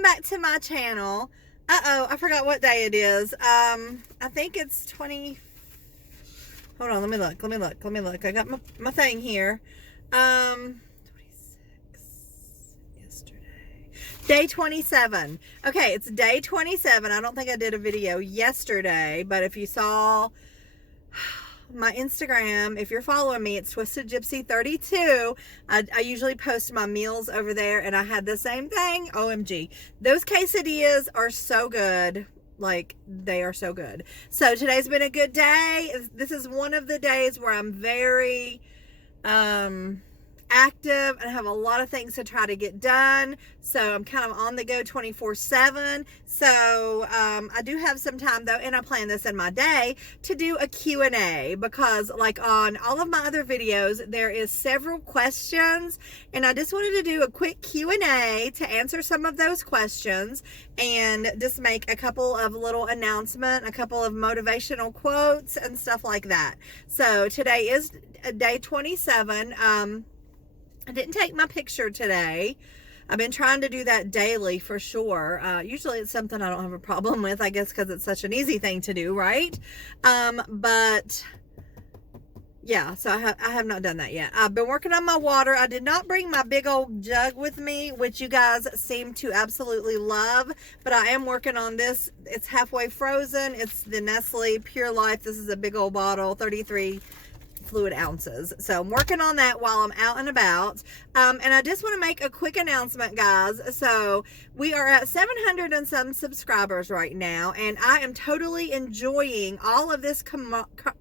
welcome back to my channel. I forgot what day it is. I think it's 20. Hold on, let me look. I got my thing here. 26 yesterday. Day 27. Okay, it's day 27. I don't think I did a video yesterday, but if you saw my Instagram, if you're following me, it's Twisted Gypsy 32. I usually post my meals over there, and I had the same thing. OMG, those quesadillas are so good. Like, they are so good. So today's been a good day. This is one of the days where I'm very active and have a lot of things to try to get done. So I'm kind of on the go 24/7. So I do have some time though, and I plan this in my day to do a Q&A, because like on all of my other videos, there is several questions, and I just wanted to do a quick Q&A to answer some of those questions and just make a couple of little announcements, a couple of motivational quotes and stuff like that. So today is day 27. I didn't take my picture today. I've been trying to do that daily for sure. Usually it's something I don't have a problem with, I guess, because it's such an easy thing to do, right? But yeah, so I have not done that yet. I've been working on my water. I did not bring my big old jug with me, which you guys seem to absolutely love, but I am working on this. It's halfway frozen. It's the Nestle Pure Life. This is a big old bottle, 33 fluid ounces. So I'm working on that while I'm out and about. And I just want to make a quick announcement, guys. So we are at 700 and some subscribers right now, and I am totally enjoying all of this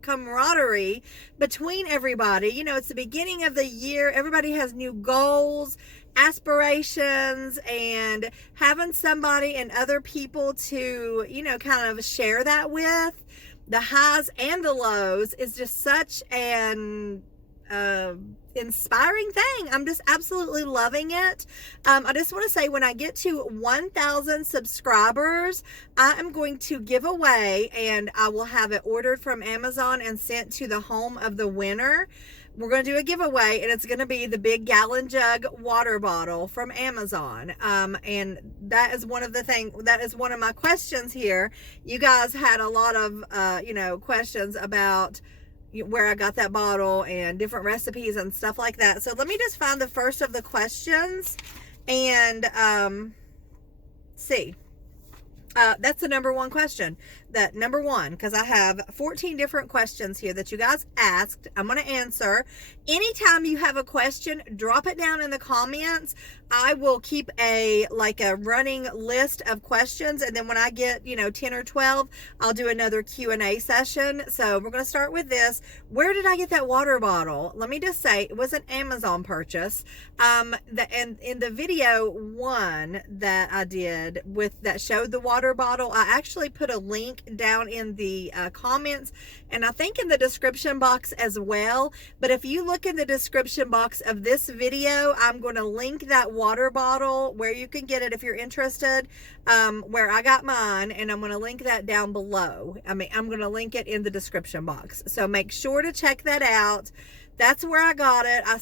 camaraderie between everybody. You know, it's the beginning of the year. Everybody has new goals, aspirations, and having somebody and other people to, you know, kind of share that with, the highs and the lows, is just such an inspiring thing. I'm just absolutely loving it. I just want to say, when I get to 1,000 subscribers, I am going to give away, and I will have it ordered from Amazon and sent to the home of the winner. We're going to do a giveaway, and it's going to be the big gallon jug water bottle from Amazon. And that is one of the things, that is one of my questions here. You guys had a lot of, questions about where I got that bottle and different recipes and stuff like that. So let me just find the first of the questions and see. That's the number one question. That number one, because I have 14 different questions here that you guys asked. I'm going to answer. Anytime you have a question, drop it down in the comments. I will keep a running list of questions, and then when I get 10 or 12, I'll do another Q&A session. So we're going to start with this. Where did I get that water bottle? Let me just say, it was an Amazon purchase. And in the video one that I did that showed the water bottle, I actually put a link down in the comments, and I think in the description box as well. But if you look in the description box of this video, I'm going to link that water bottle where you can get it if you're interested, where I got mine, and I'm going to link that down below. I'm going to link it in the description box, so make sure to check that out. That's where I got it. I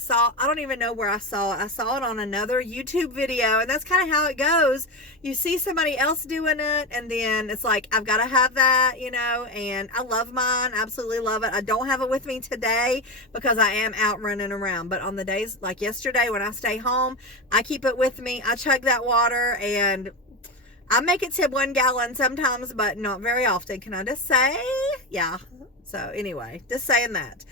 don't even know where I saw it. I saw it on another YouTube video, and that's kind of how it goes. You see somebody else doing it, and then it's like, I've got to have that, and I love mine. Absolutely love it. I don't have it with me today because I am out running around, but on the days like yesterday when I stay home, I keep it with me. I chug that water, and I make it to 1 gallon sometimes, but not very often. Can I just say? Yeah. So anyway, just saying that.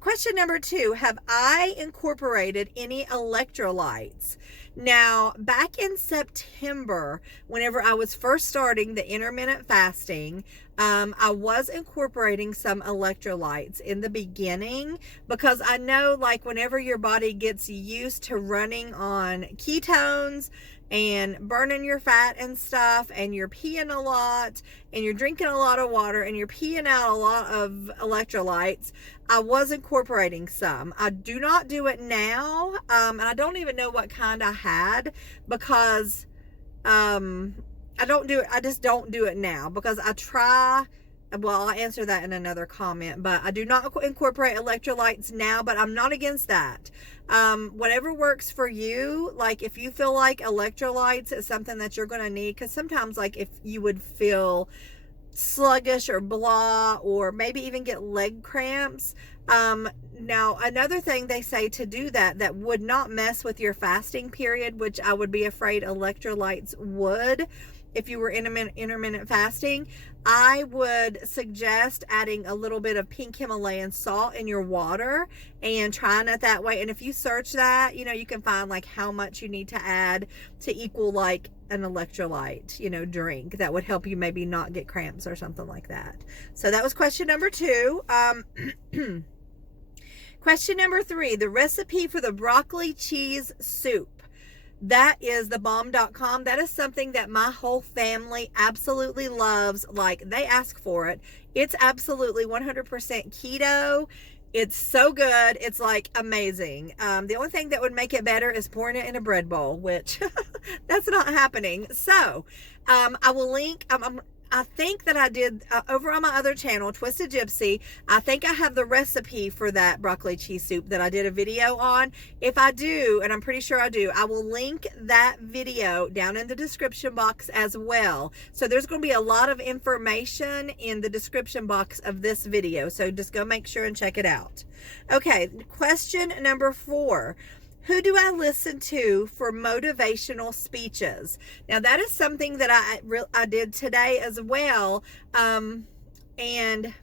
Question number 2, have I incorporated any electrolytes? Now, back in September, whenever I was first starting the intermittent fasting, I was incorporating some electrolytes in the beginning, because I know, like, whenever your body gets used to running on ketones and burning your fat and stuff, and you're peeing a lot, and you're drinking a lot of water, and you're peeing out a lot of electrolytes, I was incorporating some. I do not do it now, and I don't even know what kind I had, because I don't do it. I just don't do it now, because I try well, I'll answer that in another comment, but I do not incorporate electrolytes now, but I'm not against that. Whatever works for you, like if you feel like electrolytes is something that you're going to need, because sometimes like if you would feel sluggish or blah, or maybe even get leg cramps. Now another thing they say to do that would not mess with your fasting period, which I would be afraid electrolytes would if you were intermittent fasting, I would suggest adding a little bit of pink Himalayan salt in your water and trying it that way. And if you search that, you know, you can find like how much you need to add to equal like an electrolyte, you know, drink that would help you maybe not get cramps or something like that. So that was question number 2. Question number 3, the recipe for the broccoli cheese soup. That is thebomb.com. That is something that my whole family absolutely loves. Like, they ask for it. It's absolutely 100% keto. It's so good. It's like amazing. The only thing that would make it better is pouring it in a bread bowl, which that's not happening. So I will link. I think that I did over on my other channel, Twisted Gypsy. I think I have the recipe for that broccoli cheese soup that I did a video on. If I do, and I'm pretty sure I do, I will link that video down in the description box as well. So there's going to be a lot of information in the description box of this video. So just go make sure and check it out. Okay, question number 4. Who do I listen to for motivational speeches? Now that is something that I did today as well. And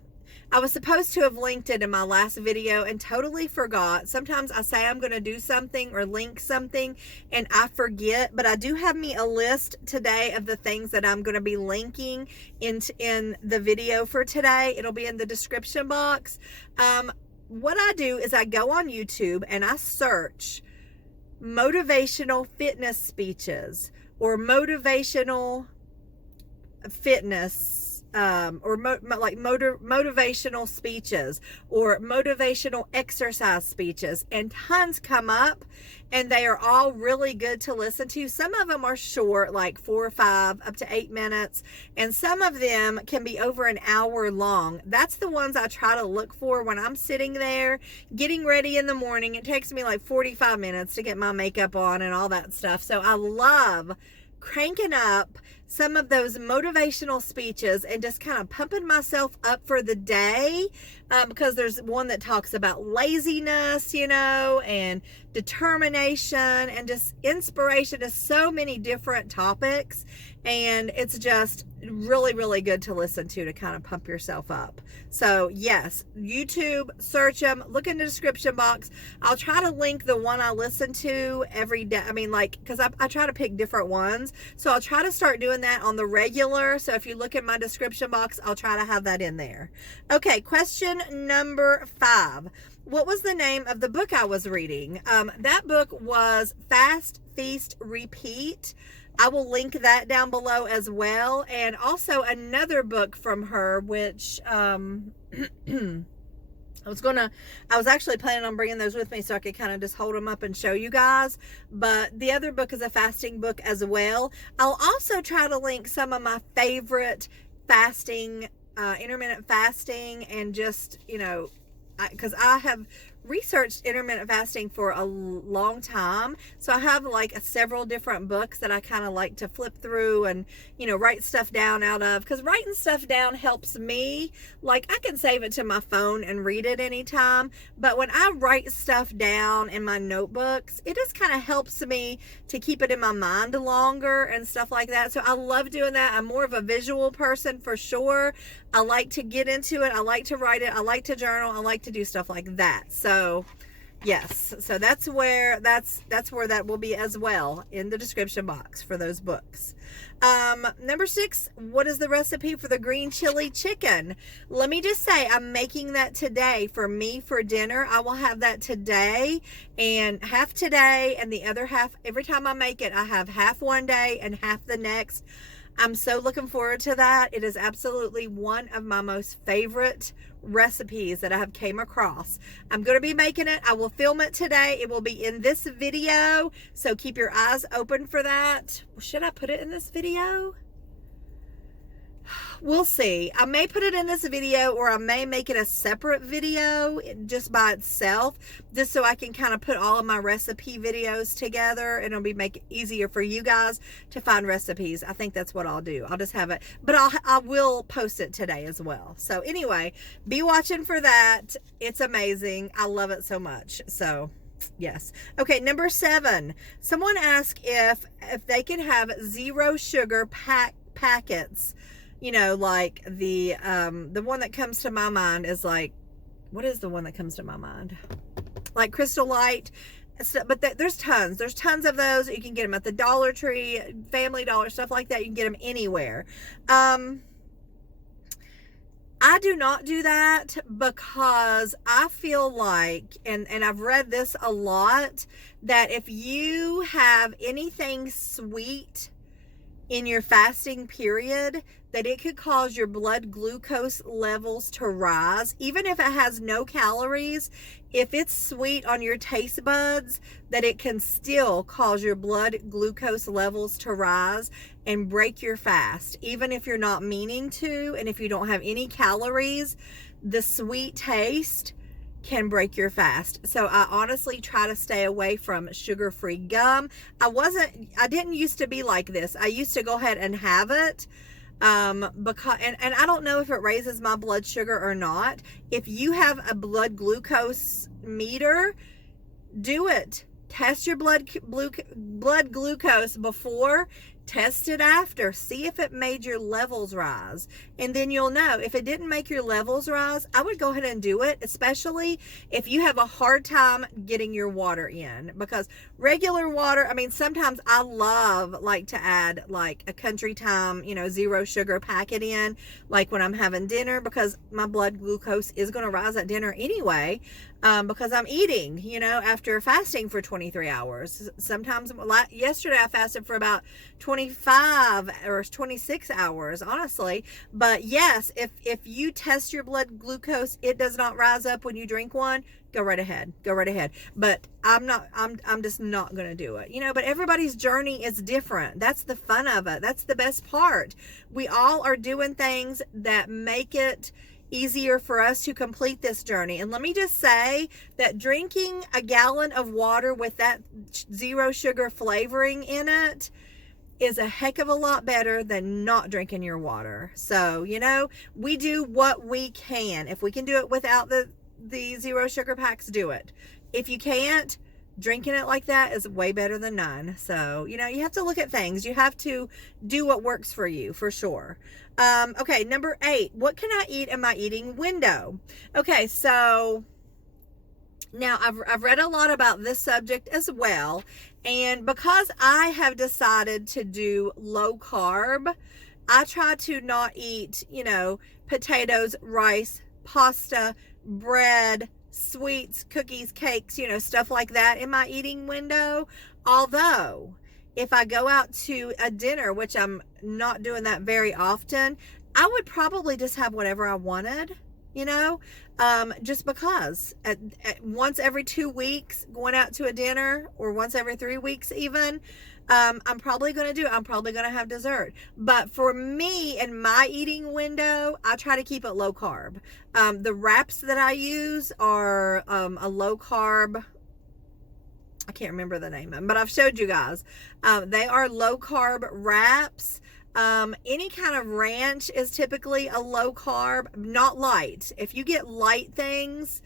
I was supposed to have linked it in my last video and totally forgot. Sometimes I say I'm going to do something or link something and I forget, but I do have me a list today of the things that I'm going to be linking in the video for today. It'll be in the description box. What I do is I go on YouTube and I search motivational fitness speeches or motivational fitness motivational speeches or motivational exercise speeches, and tons come up and they are all really good to listen to. Some of them are short, like 4 or 5 up to 8 minutes, and some of them can be over an hour long. That's the ones I try to look for when I'm sitting there getting ready in the morning. It takes me like 45 minutes to get my makeup on and all that stuff. So I love cranking up some of those motivational speeches and just kind of pumping myself up for the day, because there's one that talks about laziness, you know, and determination and just inspiration to so many different topics, and it's just really, really good to listen to kind of pump yourself up. So yes, YouTube, search them, look in the description box. I'll try to link the one I listen to every day. I mean, like, because I try to pick different ones, so I'll try to start doing that on the regular. So if you look in my description box, I'll try to have that in there. Okay, question number 5. What was the name of the book I was reading? That book was Fast, Feast, Repeat. I will link that down below as well. And also another book from her, which I was actually planning on bringing those with me so I could kind of just hold them up and show you guys. But the other book is a fasting book as well. I'll also try to link some of my favorite fasting, intermittent fasting, and just, you know, because I have researched intermittent fasting for a long time, so I have like several different books that I kind of like to flip through and, you know, write stuff down out of, because writing stuff down helps me. Like, I can save it to my phone and read it anytime, but when I write stuff down in my notebooks, it just kind of helps me to keep it in my mind longer and stuff like that. So I love doing that. I'm more of a visual person for sure. I like to get into it. I like to write it. I like to journal. I like to do stuff like that. So yes, so that's where that will be as well, in the description box for those books. Number 6, what is the recipe for the green chili chicken? Let me just say, I'm making that today for me for dinner. I will have that today, and half today and the other half every time I make it. I have half one day and half the next. I'm so looking forward to that. It is absolutely one of my most favorite recipes that I have came across. I'm going to be making it. I will film it today. It will be in this video, so keep your eyes open for that. Should I put it in this video? We'll see. I may put it in this video, or I may make it a separate video just by itself, just so I can kind of put all of my recipe videos together, and it'll make it easier for you guys to find recipes. I think that's what I'll do. I'll just have it, but I will post it today as well. So anyway, be watching for that. It's amazing. I love it so much. So yes. Okay, number 7. Someone asked if they could have 0 sugar packets. You know, like the one that comes to my mind is like, what is the one that comes to my mind? Like Crystal Light, but there's tons of those. You can get them at the Dollar Tree, Family Dollar, stuff like that. You can get them anywhere. I do not do that because I feel like, and I've read this a lot, that if you have anything sweet in your fasting period, that it could cause your blood glucose levels to rise, even if it has no calories. If it's sweet on your taste buds, that it can still cause your blood glucose levels to rise and break your fast, even if you're not meaning to. And if you don't have any calories, the sweet taste can break your fast. So I honestly try to stay away from sugar-free gum. I didn't used to be like this. I used to go ahead and have it because and I don't know if it raises my blood sugar or not. If you have a blood glucose meter, do it. Test your blood glucose before, test it after, see if it made your levels rise, and then you'll know. If it didn't make your levels rise, I would go ahead and do it, especially if you have a hard time getting your water in, because regular water, I mean, sometimes I like to add like a Country Time, 0 sugar packet in, like when I'm having dinner, because my blood glucose is going to rise at dinner anyway. Because I'm eating, after fasting for 23 hours. Sometimes, yesterday I fasted for about 25 or 26 hours, honestly. But yes, if you test your blood glucose, it does not rise up when you drink one, go right ahead. But I'm just not going to do it, but everybody's journey is different. That's the fun of it. That's the best part. We all are doing things that make it easier for us to complete this journey. And let me just say that drinking a gallon of water with that 0 sugar flavoring in it is a heck of a lot better than not drinking your water. So, we do what we can. If we can do it without the 0 sugar packs, do it. If you can't, drinking it like that is way better than none. So, you have to look at things. You have to do what works for you, for sure. Okay, number 8, what can I eat in my eating window? Okay, so now I've read a lot about this subject as well. And because I have decided to do low carb, I try to not eat, potatoes, rice, pasta, bread, sweets, cookies, cakes, stuff like that in my eating window. Although, if I go out to a dinner, which I'm not doing that very often, I would probably just have whatever I wanted, just because at once every 2 weeks going out to a dinner, or once every 3 weeks even, I'm probably going to have dessert. But for me, in my eating window, I try to keep it low carb. The wraps that I use are a low carb, I can't remember the name of them, but I've showed you guys. They are low carb wraps. Any kind of ranch is typically a low carb, not light. If you get light things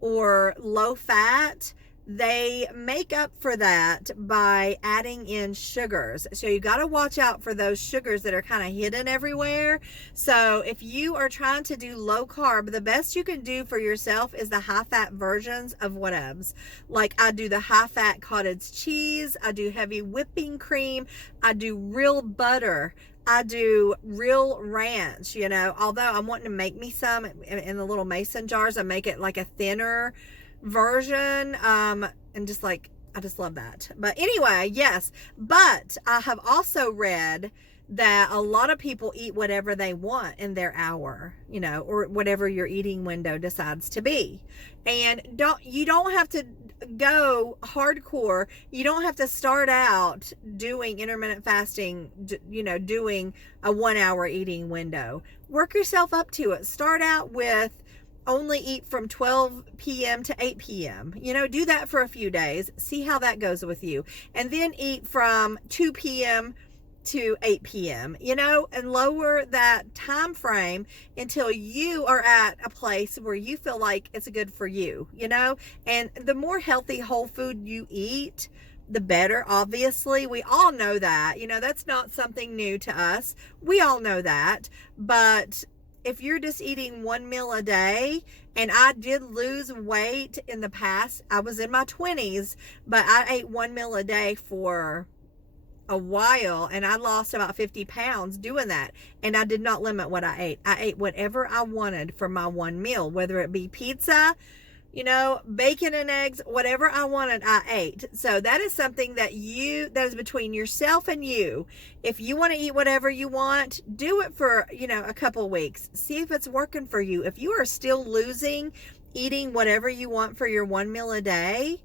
or low fat, they make up for that by adding in sugars. So you got to watch out for those sugars that are kind of hidden everywhere. So if you are trying to do low carb, the best you can do for yourself is the high fat versions of whatevs. Like I do the high fat cottage cheese, I do heavy whipping cream, I do real butter, I do real ranch, although I'm wanting to make me some in the little mason jars. I make it like a thinner version, and just like, I just love that. But anyway, yes, but I have also read that a lot of people eat whatever they want in their hour, you know, or whatever your eating window decides to be. And you don't have to go hardcore. You don't have to start out doing intermittent fasting, you know, doing a 1 hour eating window. Work yourself up to it. Start out with only eat from 12 p.m. to 8 p.m. You know, do that for a few days. See how that goes with you. And then eat from 2 p.m. to 8 p.m., you know, and lower that time frame until you are at a place where you feel like it's good for you, you know. And the more healthy whole food you eat, the better. Obviously, we all know that, you know, that's not something new to us. We all know that. But if you're just eating one meal a day, and I did lose weight in the past, I was in my 20s, but I ate one meal a day for a while, and I lost about 50 pounds doing that. And I did not limit what I ate. I ate whatever I wanted for my one meal, whether it be pizza, you know, bacon and eggs, whatever I wanted, I ate. So that is something that is between yourself and you. If you want to eat whatever you want, do it for, you know, a couple weeks. See if it's working for you. If you are still losing eating whatever you want for your one meal a day,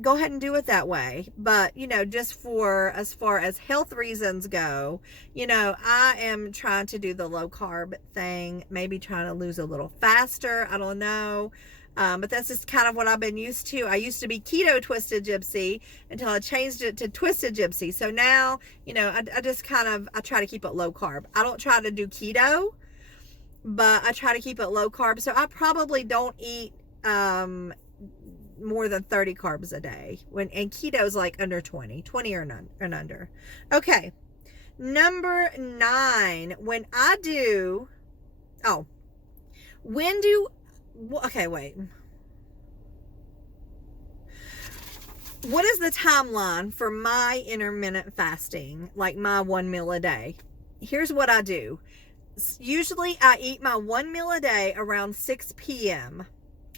go ahead and do it that way. But, you know, just for as far as health reasons go, you know, I am trying to do the low carb thing, maybe trying to lose a little faster. I don't know. But that's just kind of what I've been used to. I used to be keto twisted gypsy until I changed it to twisted gypsy. So now, you know, I just kind of, I try to keep it low carb. I don't try to do keto, but I try to keep it low carb. So I probably don't eat more than 30 carbs a day. And keto is like under 20 or none and under. Okay. Number 9, okay, wait. What is the timeline for my intermittent fasting, like my one meal a day? Here's what I do. Usually I eat my one meal a day around 6 p.m.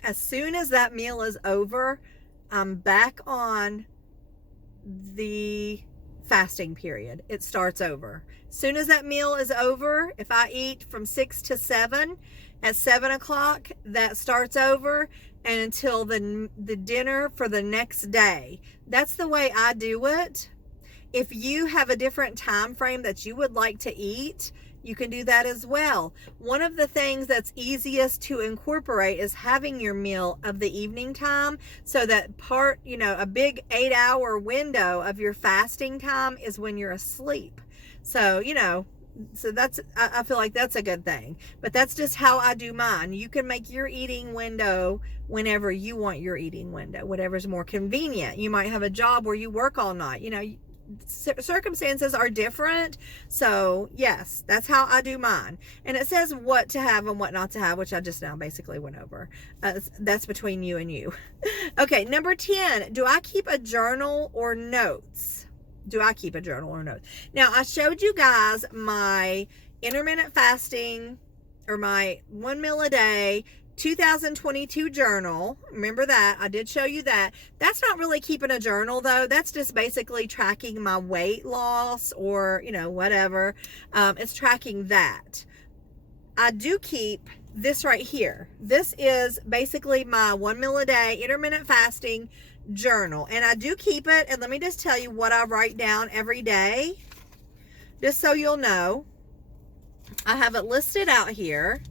As soon as that meal is over, I'm back on the fasting period. It starts over. As soon as that meal is over, if I eat from 6 to 7, at 7 o'clock, that starts over, and until the dinner for the next day. That's the way I do it. If you have a different time frame that you would like to eat, you can do that as well. One of the things that's easiest to incorporate is having your meal of the evening time, so that a big 8-hour window of your fasting time is when you're asleep. So, you know, I feel like that's a good thing. But that's just how I do mine. You can make your eating window whenever you want your eating window, whatever's more convenient. You might have a job where you work all night. You know, circumstances are different. So yes, that's how I do mine. And it says what to have and what not to have, which I just now basically went over. That's between you and you. Okay, number 10, do I keep a journal or notes? Do I keep a journal or notes? Now, I showed you guys my intermittent fasting, or my one meal a day 2022 journal. Remember that? I did show you that. That's not really keeping a journal, though. That's just basically tracking my weight loss, or, you know, whatever. It's tracking that. I do keep this right here. This is basically my one meal a day intermittent fasting journal, and I do keep it. And let me just tell you what I write down every day, just so you'll know. I have it listed out here,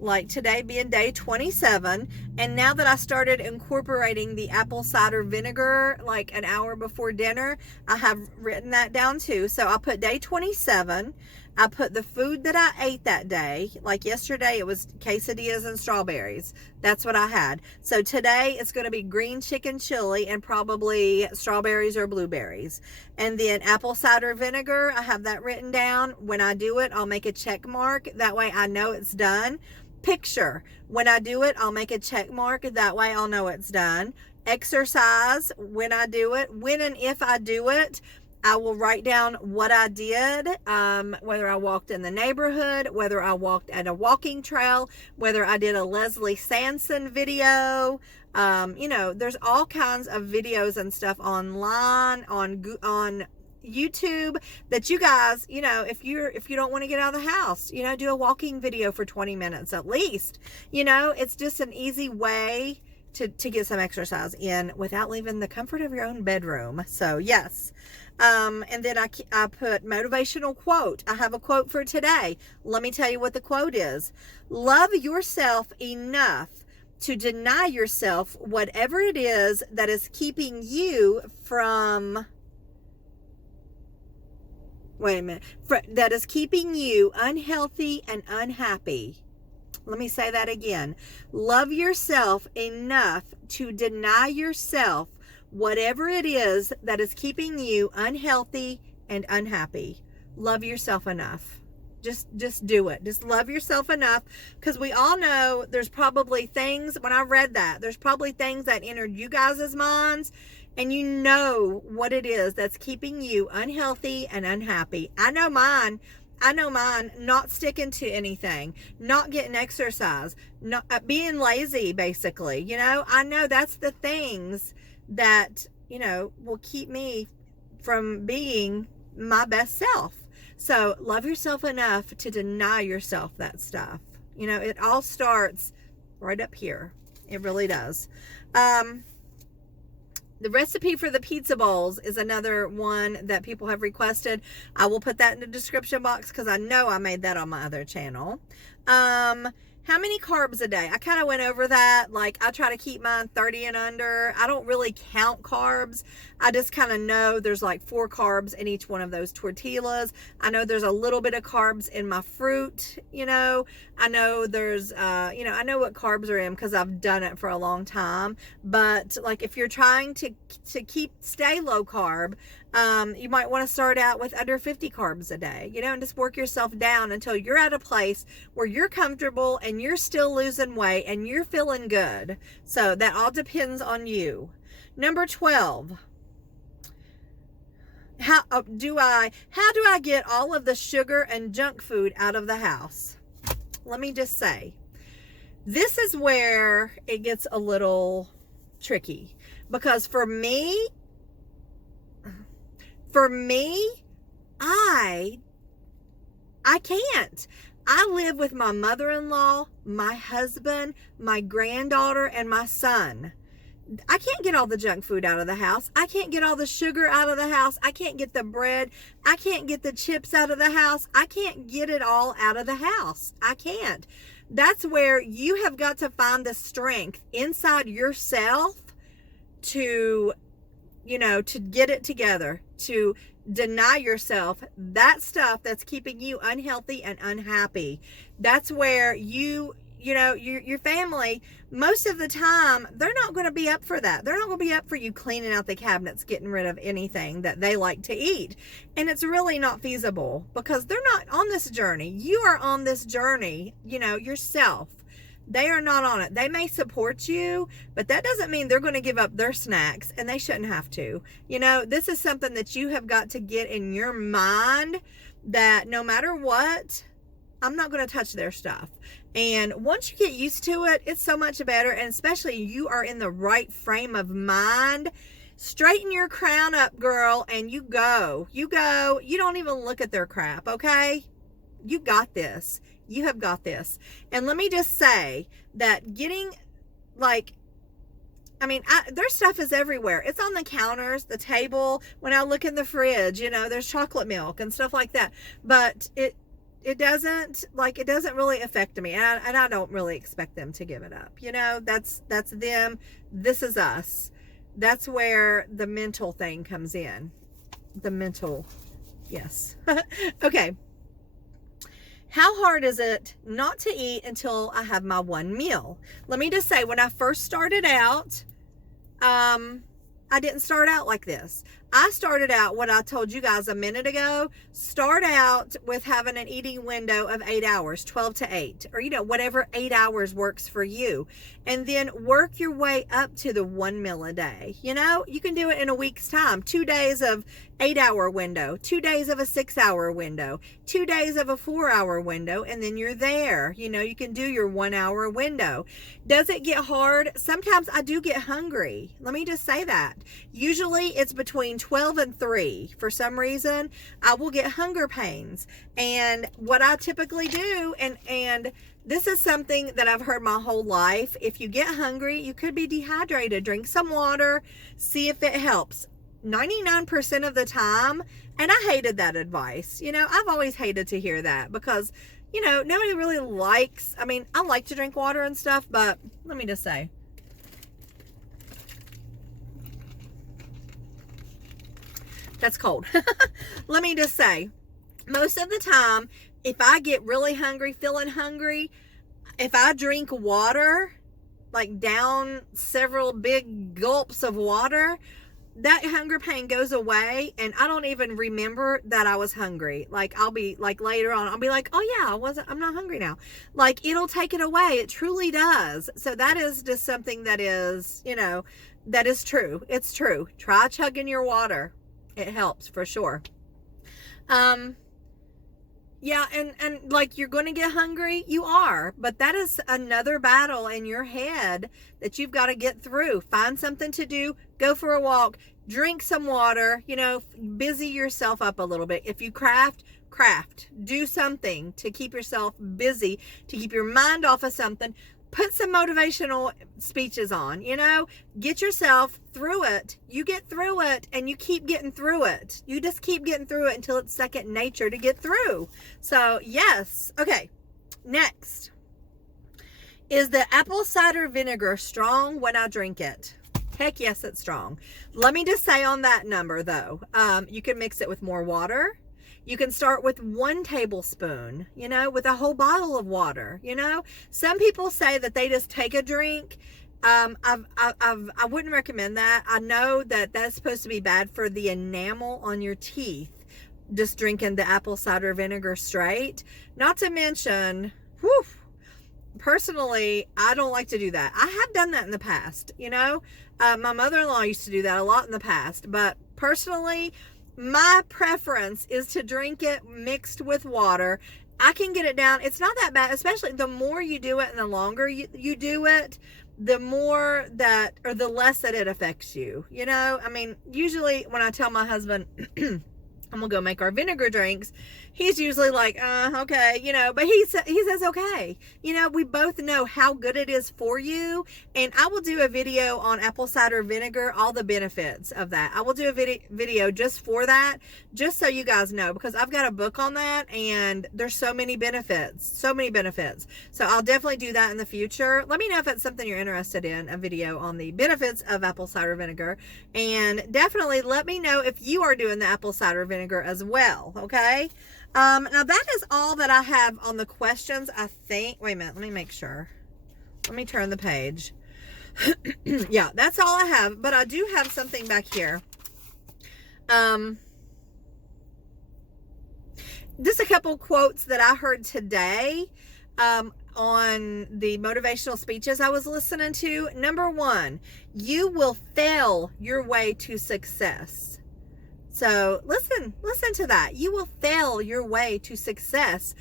like today being day 27. And now that I started incorporating the apple cider vinegar like an hour before dinner, I have written that down too. So I put day 27. I put the food that I ate that day. Like yesterday, it was quesadillas and strawberries. That's what I had. So today, it's going to be green chicken chili and probably strawberries or blueberries. And then apple cider vinegar, I have that written down. When I do it, I'll make a check mark. That way I know it's done. Picture. When I do it, I'll make a check mark. That way I'll know it's done. Exercise. When I do it. When and if I do it, I will write down what I did, whether I walked in the neighborhood, whether I walked at a walking trail, whether I did a Leslie Sanson video. You know, there's all kinds of videos and stuff online, on YouTube that you guys, if you don't want to get out of the house, do a walking video for 20 minutes at least. It's just an easy way to get some exercise in without leaving the comfort of your own bedroom. So yes. And then I put motivational quote. I have a quote for today. Let me tell you what the quote is. Love yourself enough to deny yourself whatever it is that is keeping you from, that is keeping you unhealthy and unhappy. Let me say that again. Love yourself enough to deny yourself whatever it is that is keeping you unhealthy and unhappy. Love yourself enough. Just do it. Just love yourself enough, because we all know there's probably things, when I read that, there's probably things that entered you guys' minds, and you know what it is that's keeping you unhealthy and unhappy. I know mine, not sticking to anything, not getting exercise, not being lazy, basically. I know that's the things that, will keep me from being my best self. So love yourself enough to deny yourself that stuff. It all starts right up here. It really does. The recipe for the pizza bowls is another one that people have requested. I will put that in the description box because I know I made that on my other channel. How many carbs a day? I kind of went over that. Like, I try to keep mine 30 and under. I don't really count carbs. I just kind of know there's like 4 carbs in each one of those tortillas. I know there's a little bit of carbs in my fruit. I know there's, I know what carbs are in because I've done it for a long time. But like, if you're trying to stay low carb, you might want to start out with under 50 carbs a day, and just work yourself down until you're at a place where you're comfortable and you're still losing weight and you're feeling good. So that all depends on you. Number 12. How do I get all of the sugar and junk food out of the house? Let me just say, this is where it gets a little tricky, because for me, I can't. I live with my mother-in-law, my husband, my granddaughter, and my son. I can't get all the junk food out of the house. I can't get all the sugar out of the house. I can't get the bread. I can't get the chips out of the house. I can't get it all out of the house. I can't. That's where you have got to find the strength inside yourself to get it together, to deny yourself that stuff that's keeping you unhealthy and unhappy. That's where your family, most of the time, they're not going to be up for that. They're not going to be up for you cleaning out the cabinets, getting rid of anything that they like to eat. And it's really not feasible, because they're not on this journey. You are on this journey, yourself. They are not on it. They may support you, but that doesn't mean they're going to give up their snacks, and they shouldn't have to. This is something that you have got to get in your mind, that no matter what, I'm not going to touch their stuff. And once you get used to it, it's so much better. And especially you are in the right frame of mind. Straighten your crown up, girl, and you go. You don't even look at their crap, okay? You got this. You have got this. And let me just say that their stuff is everywhere. It's on the counters, the table. When I look in the fridge, there's chocolate milk and stuff like that. But it doesn't really affect me. And I don't really expect them to give it up. That's them. This is us. That's where the mental thing comes in. The mental, yes. Okay. How hard is it not to eat until I have my one meal? Let me just say, when I first started out, I didn't start out like this. I started out, what I told you guys a minute ago, start out with having an eating window of 8 hours, 12 to 8, or, whatever 8 hours works for you. And then work your way up to the 1 meal a day. You can do it in a week's time. 2 days of 8-hour window, 2 days of a 6-hour window, 2 days of a 4-hour window, and then you're there. You can do your 1 hour window. Does it get hard? Sometimes I do get hungry. Let me just say that. Usually it's between 12 and 3, for some reason, I will get hunger pains. And what I typically do, and this is something that I've heard my whole life, if you get hungry, you could be dehydrated. Drink some water, see if it helps. 99% of the time, and I hated that advice. You know, I've always hated to hear that because, you know, nobody really likes, I mean, I like to drink water and stuff, but let me just say, that's cold. Let me just say, most of the time, if I get really hungry, feeling hungry, if I drink water, like down several big gulps of water, that hunger pain goes away, and I don't even remember that I was hungry. Like, I'll be like, later on, I'll be like, oh yeah, I'm not hungry now. Like, it'll take it away. It truly does. So that is just something that is, you know, that is true. It's true. Try chugging your water. It helps for sure. Yeah, and like, you're going to get hungry, you are, but that is another battle in your head that you've got to get through. Find something to do, go for a walk, drink some water, you know, busy yourself up a little bit. If you craft, do something to keep yourself busy, to keep your mind off of something. Put some motivational speeches on, you know, get yourself through it. You get through it and you keep getting through it. You just keep getting through it until it's second nature to get through. So yes. Okay. Next. Is the apple cider vinegar strong when I drink it? Heck yes, it's strong. Let me just say on that number though, you can mix it with more water. You can start with 1 tablespoon, you know, with a whole bottle of water, you know. Some people say that they just take a drink. I wouldn't recommend that. I know that that's supposed to be bad for the enamel on your teeth, just drinking the apple cider vinegar straight. Not to mention, whew, personally, I don't like to do that. I have done that in the past, you know. My mother-in-law used to do that a lot in the past, but personally, my preference is to drink it mixed with water. I can get it down. It's not that bad, especially the more you do it and the longer you do it, the more that, or the less that it affects you. You know, I mean, usually when I tell my husband, I'm gonna go make our vinegar drinks, he's usually like, okay, you know, but he says, okay. You know, we both know how good it is for you. And I will do a video on apple cider vinegar, all the benefits of that. I will do a video just for that, just so you guys know, because I've got a book on that and there's so many benefits. So I'll definitely do that in the future. Let me know if it's something you're interested in, a video on the benefits of apple cider vinegar. And definitely let me know if you are doing the apple cider vinegar as well, okay? Now that is all that I have on the questions, I think. Wait a minute, let me make sure. Let me turn the page. Yeah, that's all I have, but I do have something back here. Just a couple quotes that I heard today on the motivational speeches I was listening to. Number 1, you will fail your way to success. So listen to that. You will fail your way to success.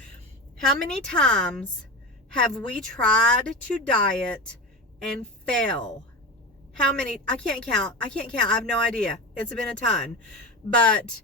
How many times have we tried to diet and fail? How many? I can't count. I have no idea. It's been a ton. But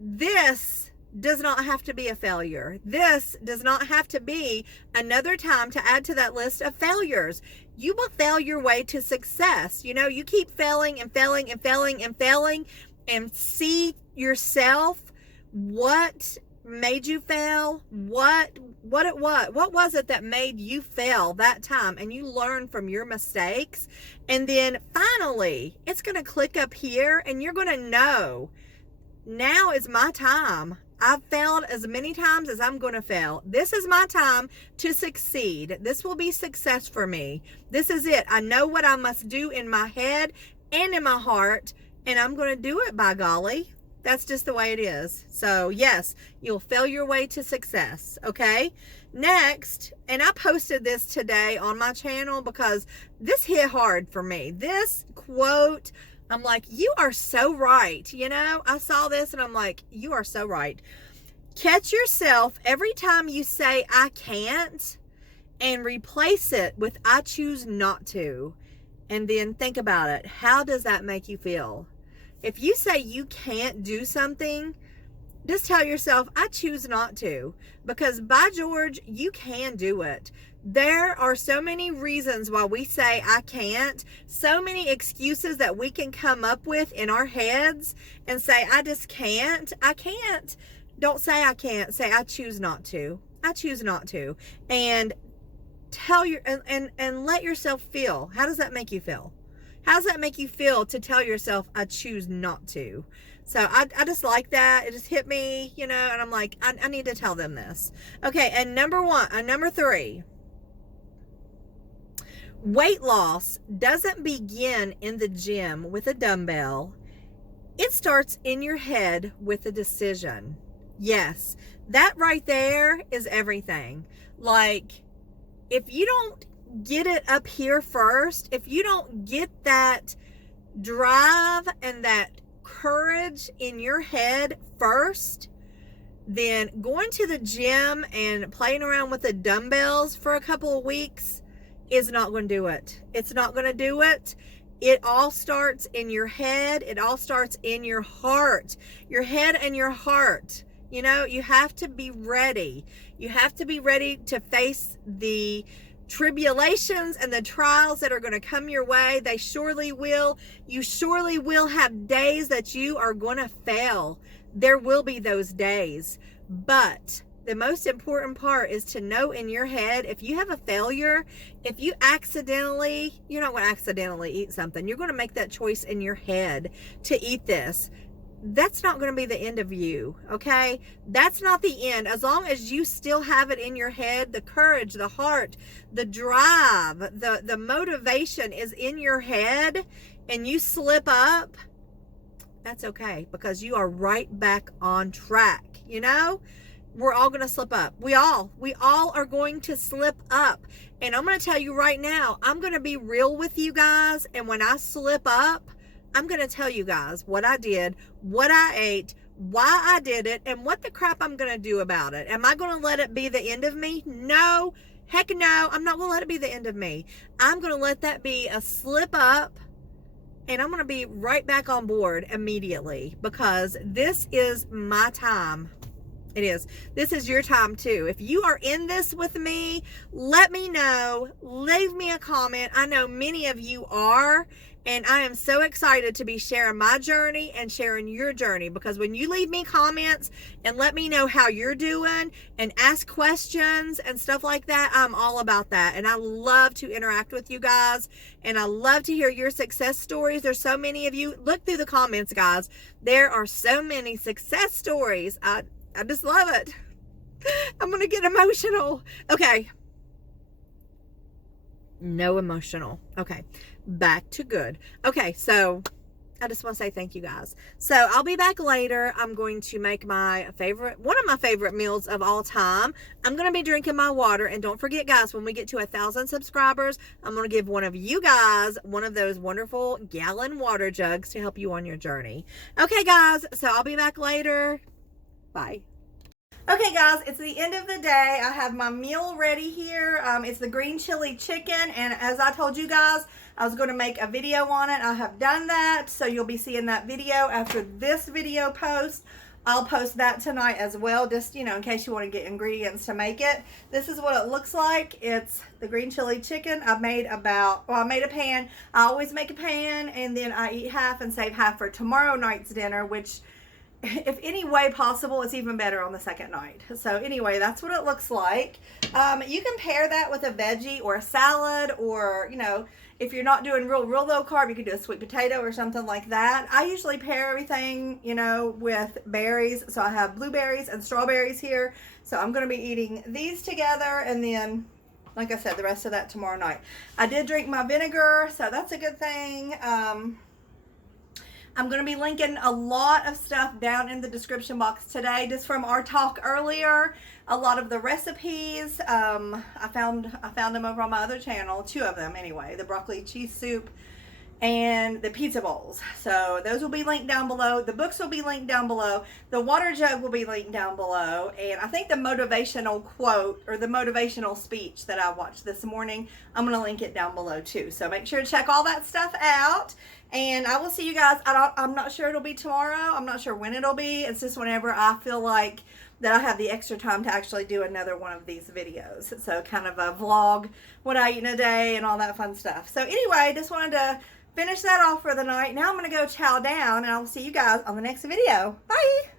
this does not have to be a failure. This does not have to be another time to add to that list of failures. You will fail your way to success. You know, you keep failing and failing and failing and failing, and see yourself, what made you fail, what was it that made you fail that time, and you learn from your mistakes. And then finally it's going to click up here and you're going to know, now is my time. I've failed as many times as I'm going to fail. This is my time to succeed. This will be success for me. This is it. I know what I must do in my head and in my heart, and I'm going to do it, by golly. That's just the way it is. So yes, you'll fail your way to success. Okay. Next, and I posted this today on my channel because this hit hard for me. This quote, I'm like, you are so right. You know, I saw this and I'm like, you are so right. Catch yourself every time you say, I can't, and replace it with, I choose not to. And then think about it. How does that make you feel? If you say you can't do something, just tell yourself, I choose not to, because by George, you can do it. There are so many reasons why we say I can't, so many excuses that we can come up with in our heads and say, I just can't. I can't. Don't say I can't. Say, I choose not to. I choose not to. And tell your, and let yourself feel. How does that make you feel? How does that make you feel to tell yourself, I choose not to? So I just like that. It just hit me, you know, and I'm like, I need to tell them this. Okay, and number 3, weight loss doesn't begin in the gym with a dumbbell. It starts in your head with a decision. Yes, that right there is everything. Like, if you don't get it up here first, if you don't get that drive and that courage in your head first, then going to the gym and playing around with the dumbbells for a couple of weeks is not going to do it. It's not going to do it. It all starts in your head. It all starts in your heart. Your head and your heart. You know, you have to be ready. You have to be ready to face the tribulations and the trials that are going to come your way. They surely will. You surely will have days that you are going to fail. There will be those days. But the most important part is to know in your head, if you have a failure, if you accidentally, you're not going to accidentally eat something. You're going to make that choice in your head to eat this. That's not going to be the end of you, okay? That's not the end. As long as you still have it in your head, the courage, the heart, the drive, the motivation is in your head, and you slip up, that's okay, because you are right back on track, you know? We're all going to slip up. We all are going to slip up. And I'm going to tell you right now, I'm going to be real with you guys, and when I slip up, I'm going to tell you guys what I did, what I ate, why I did it, and what the crap I'm going to do about it. Am I going to let it be the end of me? No. Heck no. I'm not going to let it be the end of me. I'm going to let that be a slip up, and I'm going to be right back on board immediately, because this is my time. It is. This is your time too. If you are in this with me, let me know. Leave me a comment. I know many of you are. And I am so excited to be sharing my journey and sharing your journey, because when you leave me comments and let me know how you're doing and ask questions and stuff like that, I'm all about that. And I love to interact with you guys, and I love to hear your success stories. There's so many of you. Look through the comments, guys. There are so many success stories. I just love it. I'm going to get emotional. Okay. No emotional. Okay. Back to good. Okay, so I just want to say thank you guys. So I'll be back later. I'm going to make one of my favorite meals of all time. I'm going to be drinking my water. And don't forget, guys, when we get to 1,000 subscribers, I'm going to give one of you guys one of those wonderful gallon water jugs to help you on your journey. Okay, guys, so I'll be back later. Bye. Okay, guys, it's the end of the day. I have my meal ready here. It's the green chili chicken, and as I told you guys, I was going to make a video on it. I have done that, so you'll be seeing that video after this video post. I'll post that tonight as well, just, you know, in case you want to get ingredients to make it. This is what it looks like. It's the green chili chicken. I made a pan. I always make a pan, and then I eat half and save half for tomorrow night's dinner, which, if any way possible, it's even better on the second night. So anyway, that's what it looks like. You can pair that with a veggie or a salad, or, you know, if you're not doing real low carb, you could do a sweet potato or something like that. I usually pair everything, you know, with berries. So I have blueberries and strawberries here. So I'm going to be eating these together, and then, like I said, the rest of that tomorrow night. I did drink my vinegar, so that's a good thing. I'm going to be linking a lot of stuff down in the description box today, just from our talk earlier. A lot of the recipes, I found them over on my other channel, 2 of them anyway. The broccoli cheese soup and the pizza bowls. So those will be linked down below. The books will be linked down below. The water jug will be linked down below. And I think the motivational quote or the motivational speech that I watched this morning, I'm going to link it down below too. So make sure to check all that stuff out. And I will see you guys. I'm not sure it'll be tomorrow. I'm not sure when it'll be. It's just whenever I feel like that I have the extra time to actually do another one of these videos. So kind of a vlog, what I eat in a day and all that fun stuff. So anyway, just wanted to finish that off for the night. Now I'm going to go chow down, and I'll see you guys on the next video. Bye!